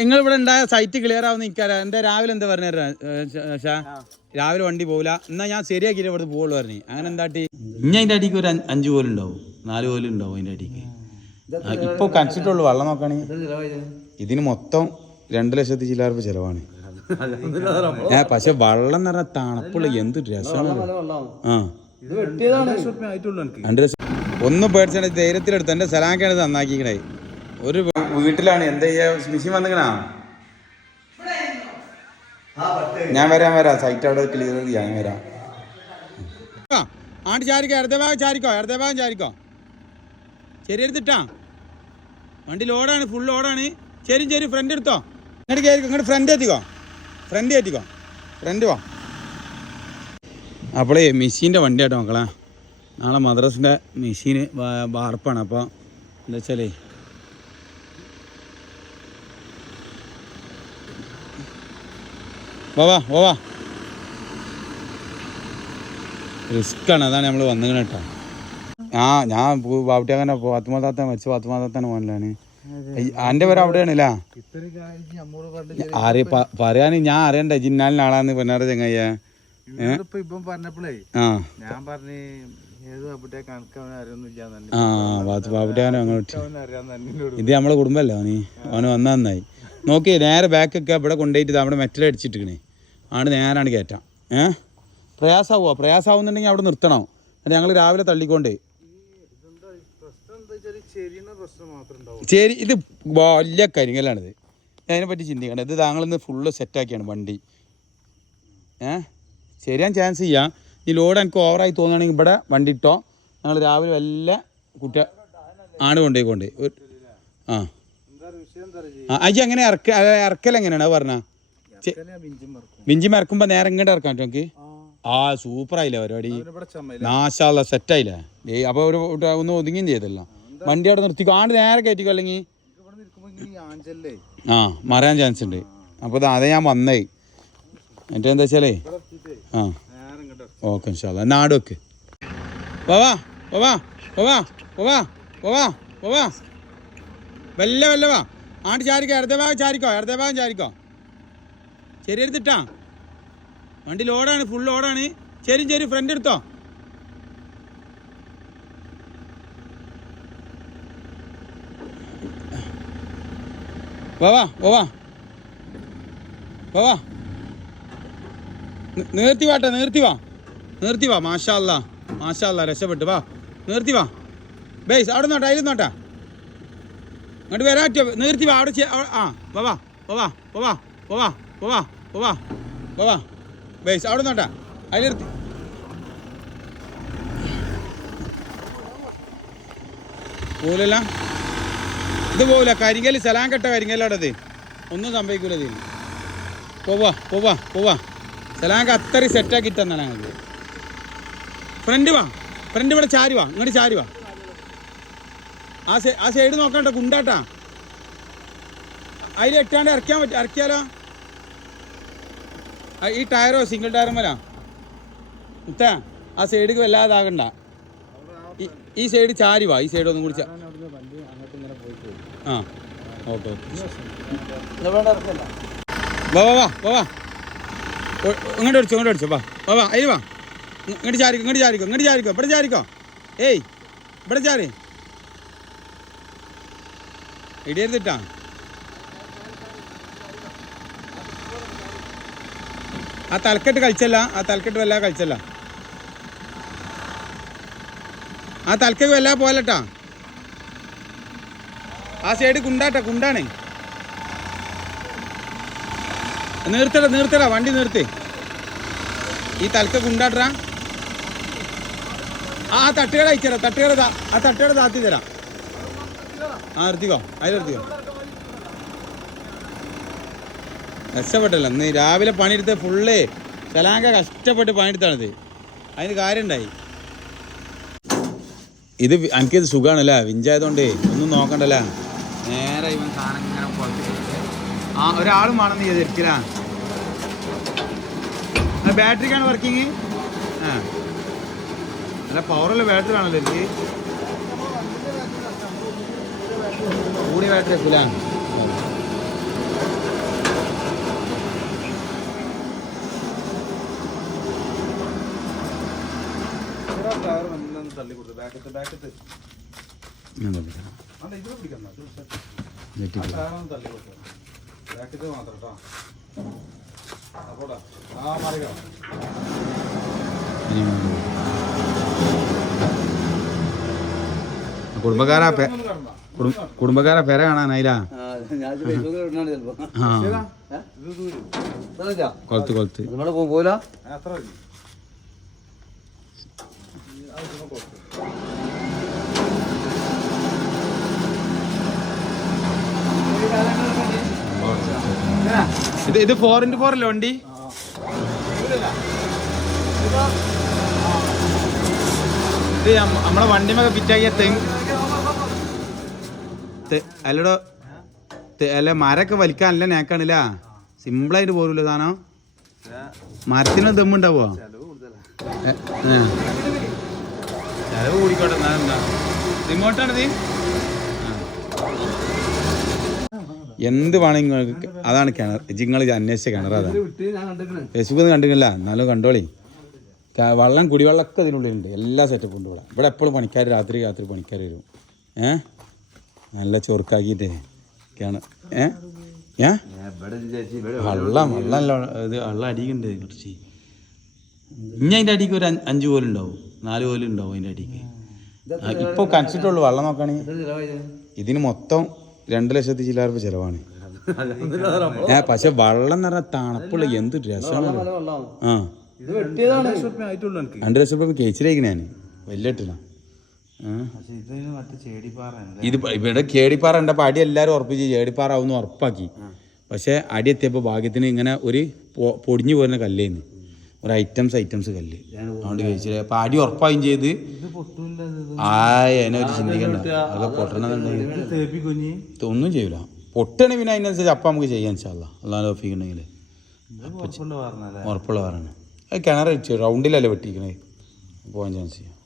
നിങ്ങൾ ഇവിടെ ഉണ്ടായ സൈറ്റ് ക്ലിയർ ആവുന്ന നിൽക്കാരാ. എന്താ രാവിലെ എന്താ പറഞ്ഞ രാവിലെ വണ്ടി പോകില്ല, എന്നാ ഞാൻ ശരിയാക്കിയിട്ട് ഇവിടെ പോകുള്ളൂ പറഞ്ഞു. അങ്ങനെ എന്താട്ടി ഇനി അതിൻ്റെ അടിക്ക് ഒരു 5 കോലും ഉണ്ടാവും, 4 കോലും ഉണ്ടാവും അതിൻ്റെ അടിക്ക്. ഇപ്പോൾ കണിച്ചിട്ടുള്ളൂ. വെള്ളം നോക്കുകയാണെങ്കിൽ ഇതിന് മൊത്തം 2 ലക്ഷത്തി ചില്ലായിരം രൂപ ചിലവാണ്. പക്ഷെ വെള്ളം എന്ന് പറഞ്ഞാൽ തണുപ്പുള്ള എന്ത് രസമാണ്. ആ 2 ലക്ഷം ഒന്നും പേടിച്ചാണ് ധൈര്യത്തിലെടുത്ത്. എൻ്റെ സലാക്കാണ് നന്നാക്കിക്കണേ. ഒരു വീട്ടിലാണ് എന്താ ചെയ്യാ, മിഷീൻ വന്നിക്കണാ. ഞാൻ വരാം സൈറ്റ് അവിടെ ക്ലിയർ ചെയ്യാം. ഞാൻ വരാം. ആണ്ട് ചാരിക്കോ, ഇടത്തെ ഭാഗം ചാരിക്കോ. ശരി എടുത്തിട്ടാ. വണ്ടി ലോഡാണ്, ഫുൾ ലോഡാണ്. ശരി ഫ്രണ്ട് എടുത്തോ. ഇങ്ങോട്ട് കയറിക്കോ, ഇങ്ങോട്ട് ഫ്രണ്ട് എത്തിക്കോ. ഫ്രണ്ട് വാ. അപ്പോളേ മെഷീൻ്റെ വണ്ടി ആട്ടോ മക്കളെ. നാളെ മദ്രസിൻ്റെ മെഷീന് വാർപ്പാണ്. അപ്പോൾ എന്താ വെച്ചാലേ വാ റിസ്ക്കാണ്. അതാണ് നമ്മൾ വന്നിങ്ങനെ കേട്ടോ. ഞാൻ ബാബുട്ടിയാങ്ങനെ പത്തുമാതാത്ത മരിച്ചു. പത്തുമാതാത്താണ് മോനിലാണ്. എൻ്റെ പേര് അവിടെയാണല്ലേ. പറയാൻ ഞാൻ അറിയണ്ടേ ജിന്നാലിന് ആളാന്ന് പൊന്നാറ ചങ്ങയ്യ. ഇത് നമ്മളെ കുടുംബല്ലേ അവന് വന്നാ നന്നായി. നോക്കി നേരെ ബാക്കൊക്കെ ഇവിടെ കൊണ്ടുപോയിട്ട് അവിടെ മെറ്റൽ അടിച്ചിട്ടിക്കണേ. ആണ് നേരാണ് കയറ്റാം. പ്രയാസാവുന്നുണ്ടെങ്കിൽ അവിടെ നിർത്തണം. എന്നിട്ട് ഞങ്ങൾ രാവിലെ തള്ളിക്കൊണ്ടേ. ശരി, ഇത് വലിയ കരിങ്കല്ലാണിത്. അതിനെപ്പറ്റി ചിന്തിക്കണ്ട. ഇത് താങ്കളിന്ന് ഫുള്ള് സെറ്റാക്കിയാണ് വണ്ടി. ശരിയാൻ ചാൻസ് ചെയ്യാം. ഈ ലോഡ് എനിക്ക് ഓവറായി തോന്നുകയാണെങ്കിൽ ഇവിടെ വണ്ടി ഇട്ടോ. ഞങ്ങൾ രാവിലെ വല്ല കുട്ടി ആണ് കൊണ്ടുപോയിക്കൊണ്ട് അജി അങ്ങനെ ഇറക്കൽ എങ്ങനെയാണ് അത് പറഞ്ഞാ? വിഞ്ചിമ ഇറക്കുമ്പോൾ നേരെ ഇങ്ങോട്ട് ഇറക്കാൻ പറ്റും നമുക്ക്. സൂപ്പറായില്ലേ പരിപാടി. നാശാള്ള സെറ്റായില്ലേ. അപ്പോൾ ഒന്ന് ഒതുങ്ങിയും ചെയ്തല്ലോ. വണ്ടി അവിടെ നിർത്തിക്കോ. ആണ്ട് നേരെ കയറ്റിക്കോ. അല്ലെങ്കിൽ മറിയാൻ ചാൻസ് ഉണ്ട്. അപ്പോൾ അതേ ഞാൻ വന്നേ. എന്നിട്ട് എന്താ വെച്ചാലേ ഓക്കെ ഇൻഷാല്ലാ. നാട് വെക്ക്. വല്ല വാ. ആണ്ട് ചാരിക്കോ. ഇടത്തെ ഭാഗം ചാരിക്കോ. ശരി എടുത്തിട്ടാ. വണ്ടി ലോഡാണ്, ഫുൾ ലോഡാണ്. ശരി ഫ്രണ്ട് എടുത്തോ. വാ നിർത്തി വാ. മാഷാ അല്ലാ രക്ഷപ്പെട്ടു. വാ നിർത്തി വാ. ബേസ് അവിടെ നോട്ടാ, അതിൽ നോട്ടാ. അങ്ങോട്ട് വരാൻ പറ്റുമോ? നിർത്തി വാ. അവിടെ വാ ബേസ് അവിടെ നോട്ടാ, അതിൽ നിർത്തി. പോലല്ല, ഇത് പോവില്ല. കരിങ്കല് സലാം കെട്ട കരിങ്കല്ലാടത്. ഒന്നും സംഭവിക്കൂല ഇതിൽ. പോവാ സലാങ്ക അത്രയും സെറ്റാക്കി തന്നാണ് ഞങ്ങൾക്ക്. ഫ്രണ്ട് ഇവിടെ ചാരി വാ. ഇങ്ങോട്ട് ചാരി വാ. ആ സൈഡ് നോക്കണ്ട, കുണ്ടാട്ടാ. അതിൽ എട്ടാണ്ട് ഇറക്കിയാലോ. ഈ ടയറോ സിംഗിൾ ടയറും വരാ മുത്ത. ആ സൈഡിക്ക് വല്ലാതാകണ്ട. ഈ സൈഡ് ചാരി വാ. ഈ സൈഡ് ഒന്നും കൂടി ഓക്കെ. വാ ഇങ്ങോട്ട് അടിച്ചോ. വാ അതിൽ വാ. ഇങ്ങോട്ട് ചാരിക്കോ. ഇവിടെ ചാരിക്കോ. ഏയ് ഇവിടെ ചാരി. ഇടിയരുതിട്ടാ. ആ തലക്കെട്ട് കളിച്ചല്ല. വല്ലാതെ കളിച്ചല്ല. ആ തലക്കൊക്കെ വല്ലാതെ പോലട്ടാ. ആ സൈഡ് കുണ്ടാണ്. നിർത്തടാ വണ്ടി നിർത്തി. ഈ തലക്ക കുണ്ടാട്ടാ. ആ തട്ടുകട അയച്ചരാ. തട്ടുകട താത്തി തരാം. നിർത്തിക്കോ. അതിലെടുത്തിക്കോ. രക്ഷപ്പെട്ടല്ലോ. ഇന്ന് രാവിലെ പണിയെടുത്ത് ഫുള്ള് സലാങ്ക കഷ്ടപ്പെട്ട് പണിയെടുത്താണിത്. അതിന് കാര്യം ഉണ്ടായി. ഇത് എനിക്കിത് സുഖമാണല്ലേ, വിഞ്ചായതുകൊണ്ട് ഒന്നും നോക്കണ്ടല്ല. നേരെ ഇവൻ സാധനം ഇങ്ങനെ ഒരാളും വേണമെന്ന് ചെയ്തിരിക്കില്ല. ബാറ്ററിക്കാണ് വർക്കിങ്. നല്ല പവറുള്ള ബാറ്ററി ആണല്ലോ എനിക്ക്. കൂടിയ ബാറ്ററി വെക്കില്ല. കുടുംബക്കാരെ പേര കാണാനായില്ല കൊളത്ത് കൊളത്ത് പോല ഇത് 4x4 അല്ലേ വണ്ടി? ഇത് നമ്മളെ വണ്ടിമൊക്കെ ഫിറ്റാക്കിയ അല്ലടോ അല്ല മരൊക്കെ വലിക്കാനല്ല നേക്കാണില്ല, സിമ്പിളായിട്ട് പോരൂല്ലോ സാധനം. മരത്തിന് ദമ്മുണ്ടാവോ? ചെലവ് കൂടിക്കോട്ടെ. എന്താ റിമോട്ടാണിത്? എന്ത് വേണമെങ്കിൽ അതാണ് കിണർ. നിങ്ങൾ അന്വേഷിച്ച കിണർ അതാണ്. ഫേസ്ബുക്കിൽ നിന്ന് കണ്ടിട്ടില്ല, എന്നാലും കണ്ടോളി. വെള്ളം കുടിവെള്ളമൊക്കെ ഇതിനുള്ളിലുണ്ട്, എല്ലാ സെറ്റപ്പും ഉണ്ട് ഇവിടെ. ഇവിടെ എപ്പോഴും പണിക്കാർ രാത്രി പണിക്കാർ വരും. നല്ല ചൊറുക്കാക്കിയിട്ട് കിണർ. വെള്ളം ഇത് വെള്ളം അടിക്കുന്നുണ്ട് കുറച്ച്. ഇനി അതിൻ്റെ അടിക്ക് ഒരു 5 കോലുണ്ടാവും, 4 കോലുണ്ടാവും അതിൻ്റെ അടിക്ക്. ഇപ്പോൾ കണിച്ചിട്ടുള്ളൂ. വെള്ളം നോക്കുകയാണെങ്കിൽ ഇതിന് മൊത്തം 2 ലക്ഷത്തി ചില രൂപ ചിലവാണ്. പക്ഷെ വെള്ളം എന്ന് പറഞ്ഞാൽ തണുപ്പുള്ള എന്ത് രസമാണ്. 2 ലക്ഷം രൂപ കേച്ചിലേക്ക് ഞാൻ വലിയ ഇട്ടില്ല. ഇത് ഇവിടെ കേടിപ്പാറ ഉണ്ടപ്പോൾ അടി എല്ലാവരും ഉറപ്പിച്ച് ചേടിപ്പാറ ആവുന്ന ഉറപ്പാക്കി. പക്ഷെ അടി എത്തിയപ്പോൾ ഭാഗ്യത്തിന് ഇങ്ങനെ ഒരു പൊടിഞ്ഞു പോരുന്ന കല്ലേന്ന് ഒരു ഐറ്റംസ് കല്ല് അതുകൊണ്ട് കഴിച്ചില്ല. അപ്പം അടി ഉറപ്പായും ചെയ്ത് അതിനൊരു ചിന്തിക്കണ്ട. അതൊക്കെ പൊട്ടണമെന്നുണ്ടെങ്കിൽ ഒന്നും ചെയ്യൂല. പൊട്ടണ പിന്നെ അതിനനുസരിച്ച് അപ്പം നമുക്ക് ചെയ്യാൻ വെച്ചാൽ അല്ലാതെ ഒപ്പിക്കണമെങ്കിൽ ഉറപ്പുള്ള പറയണേ. അത് കിണർ വെച്ച് റൗണ്ടിലല്ലേ വെട്ടിക്കണേ, പോകാൻ ചാൻസ് ചെയ്യാം.